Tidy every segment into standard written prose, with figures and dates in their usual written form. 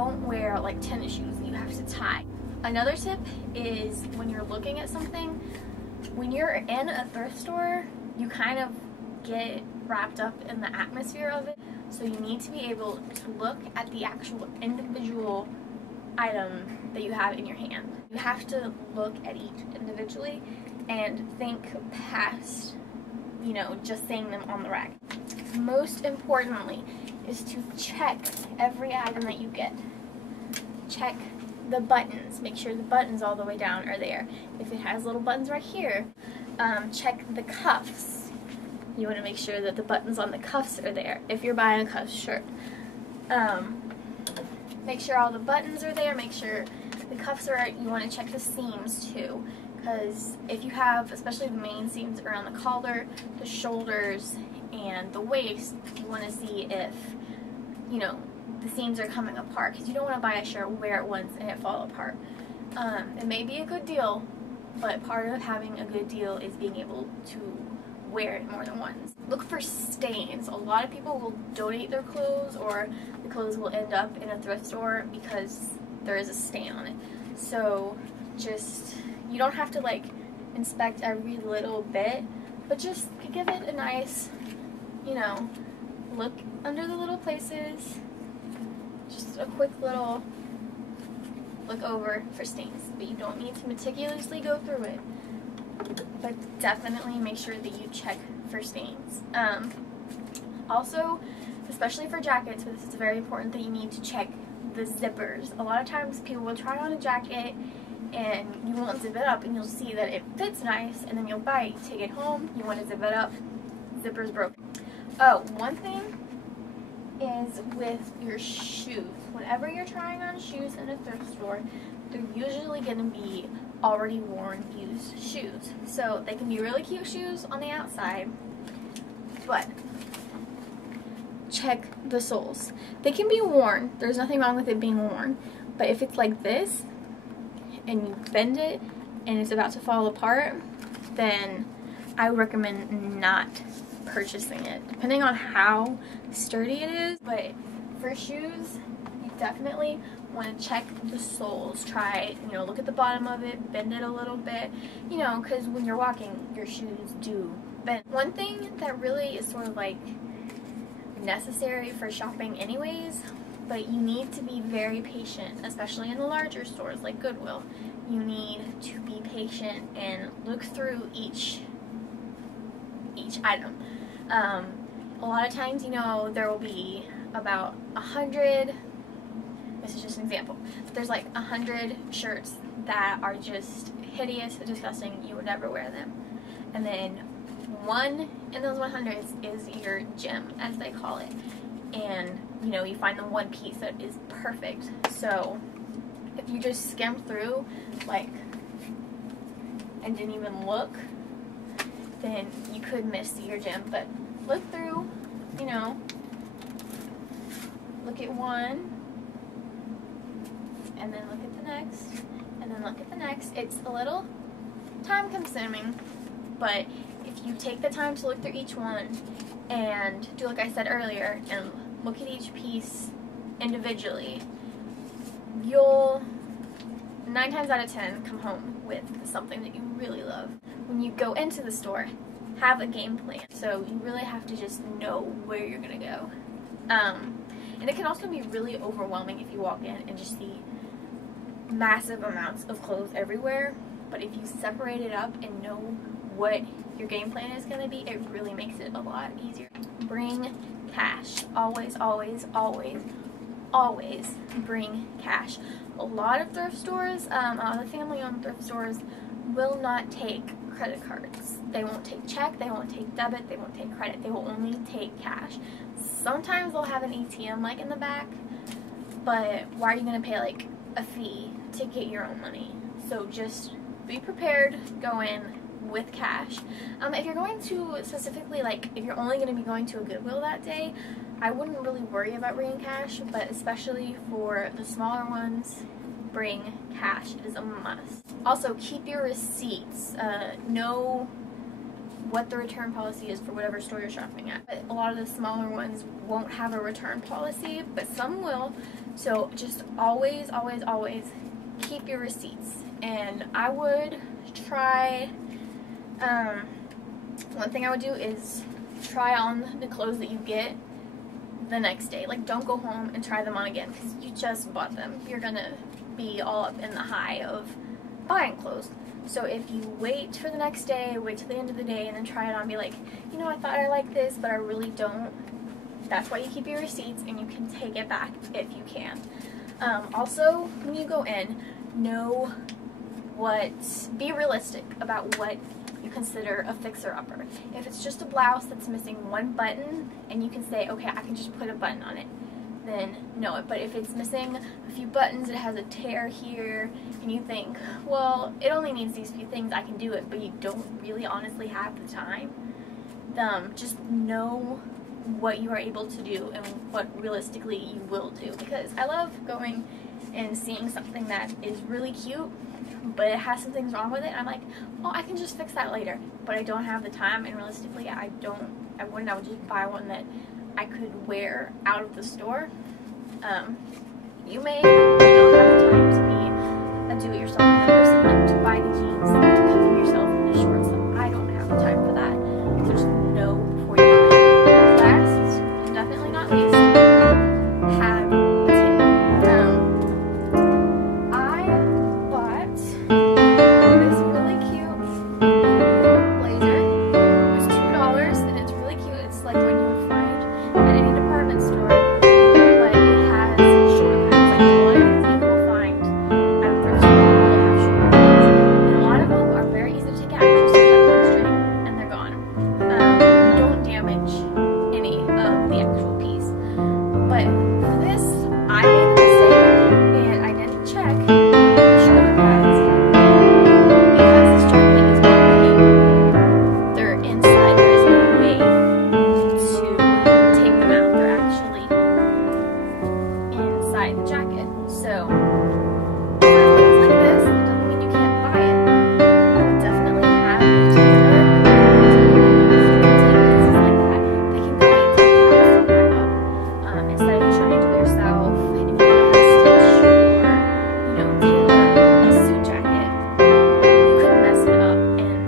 don't wear like tennis shoes that you have to tie. Another tip is when you're looking at something, when you're in a thrift store, you kind of get wrapped up in the atmosphere of it. So you need to be able to look at the actual individual item that you have in your hand. You have to look at each individually and think past, you know, just seeing them on the rack. Most importantly is to check every item that you get. Check the buttons. Make sure the buttons all the way down are there. If it has little buttons right here, check the cuffs. You want to make sure that the buttons on the cuffs are there if you're buying a cuff shirt. Make sure all the buttons are there. Make sure the cuffs are right. You want to check the seams too, because if you have, especially the main seams around the collar, the shoulders, and the waist, you want to see if, you know, the seams are coming apart, because you don't want to buy a shirt, wear it once, and it fall apart. It may be a good deal, but part of having a good deal is being able to wear it more than once. Look for stains. A lot of people will donate their clothes, or the clothes will end up in a thrift store because there is a stain on it. So just, you don't have to like inspect every little bit, but just give it a nice, you know, look under the little places. Just a quick little look over for stains, but you don't need to meticulously go through it. But definitely make sure that you check for stains. Also, especially for jackets, but this is very important, that you need to check the zippers. A lot of times people will try on a jacket and you won't zip it up, and you'll see that it fits nice, and then you'll buy it, take it home, you want to zip it up, zipper's broken. Oh, one thing is with your shoes. Whenever you're trying on shoes in a thrift store, they're usually going to be already worn, used shoes. So they can be really cute shoes on the outside, but check the soles. They can be worn. There's nothing wrong with it being worn. But if it's like this, and you bend it, and it's about to fall apart, then I recommend not purchasing it, depending on how sturdy it is. But for shoes, you definitely want to check the soles. Try, you know, look at the bottom of it, bend it a little bit, you know, because when you're walking, your shoes do bend. One thing that really is sort of like necessary for shopping anyways, but you need to be very patient, especially in the larger stores like Goodwill. You need to be patient and look through each item. A lot of times, you know, there will be about 100, this is just an example, there's like 100 shirts that are just hideous, disgusting, you would never wear them. And then one in those 100 is your gem, as they call it. And, you know, you find the one piece that is perfect. So if you just skim through, like, and didn't even look, then you could miss your gem. But look through, you know, look at one, and then look at the next, and then look at the next. It's a little time consuming, but if you take the time to look through each one and do like I said earlier and look at each piece individually, you'll 9 times out of 10 come home with something that you really love. When you go into the store, have a game plan. So you really have to just know where you're gonna go. And it can also be really overwhelming if you walk in and just see massive amounts of clothes everywhere. But if you separate it up and know what your game plan is going to be, it really makes it a lot easier. Bring cash. Always, always, always, always bring cash. A lot of thrift stores, a lot of family-owned thrift stores will not take credit cards. They won't take check, they won't take debit, they won't take credit. They will only take cash. Sometimes they'll have an ATM like in the back, but why are you going to pay like a fee to get your own money? So just be prepared, go in with cash. If you're going to specifically, like if you're only going to be going to a Goodwill that day, I wouldn't really worry about bringing cash, but especially for the smaller ones, bring cash. It is a must. Also, keep your receipts. Know what the return policy is for whatever store you're shopping at. But a lot of the smaller ones won't have a return policy, but some will. So just always, always, always keep your receipts. And I would try, one thing I would do is try on the clothes that you get the next day. Like, don't go home and try them on again because you just bought them. You're gonna be all up in the high of buying clothes. So if you wait for the next day, wait till the end of the day, and then try it on, be like, you know, I thought I liked this, but I really don't. That's why you keep your receipts, and you can take it back if you can. Also, when you go in, be realistic about what you consider a fixer-upper. If it's just a blouse that's missing one button, and you can say, okay, I can just put a button on it, then know it. But if it's missing a few buttons, it has a tear here, and you think, well, it only needs these few things, I can do it, but you don't really honestly have the time, just know what you are able to do and what realistically you will do. Because I love going and seeing something that is really cute, but it has some things wrong with it, and I'm like, oh, I can just fix that later, but I don't have the time, and realistically, I would just buy one that I could wear out of the store. You may don't have the time to be a do-it-yourself person, to buy the jeans, to cover yourself in the shorts. I don't have the time for that, so just know before you do it. Last, and definitely not least, have a tailor. I bought this really cute blazer. It was $2, and it's really cute. It's like when you would find at any department store, but it has shoulder pads, like the ones you will find at a thrift store will have shoulder pads. And a lot of them are very easy to take out. You just cut one straight and they're gone. You don't damage any of the actual piece. But for this, I made a mistake and I didn't check the shoulder pads because this chocolate is not really, they're inside, there is no way to take them out. They're actually inside the jacket. So for things like this, it doesn't mean you can't buy it. I would definitely have a tailor who can take pieces like that. They can go and take the house back up instead of trying to do it yourself. If you want to stitch or, you know, tailor a suit jacket, you could mess it up and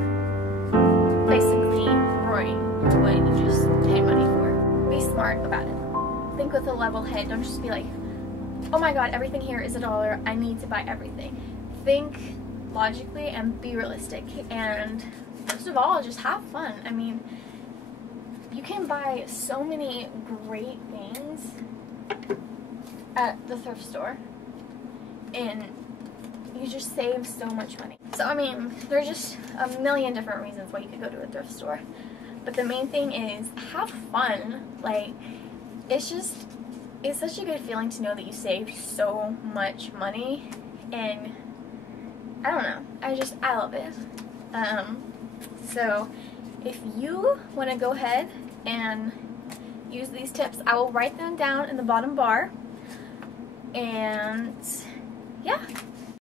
basically ruin what you just paid money for. Be smart about it. Think with a level head. Don't just be like, oh my god, everything here is $1, I need to buy everything. Think logically and be realistic, and most of all, just have fun. I mean, you can buy so many great things at the thrift store, and you just save so much money. So I mean, there's just a million different reasons why you could go to a thrift store, but the main thing is have fun. Like, it's such a good feeling to know that you saved so much money, and I don't know, I love it. So if you want to go ahead and use these tips, I will write them down in the bottom bar, and yeah.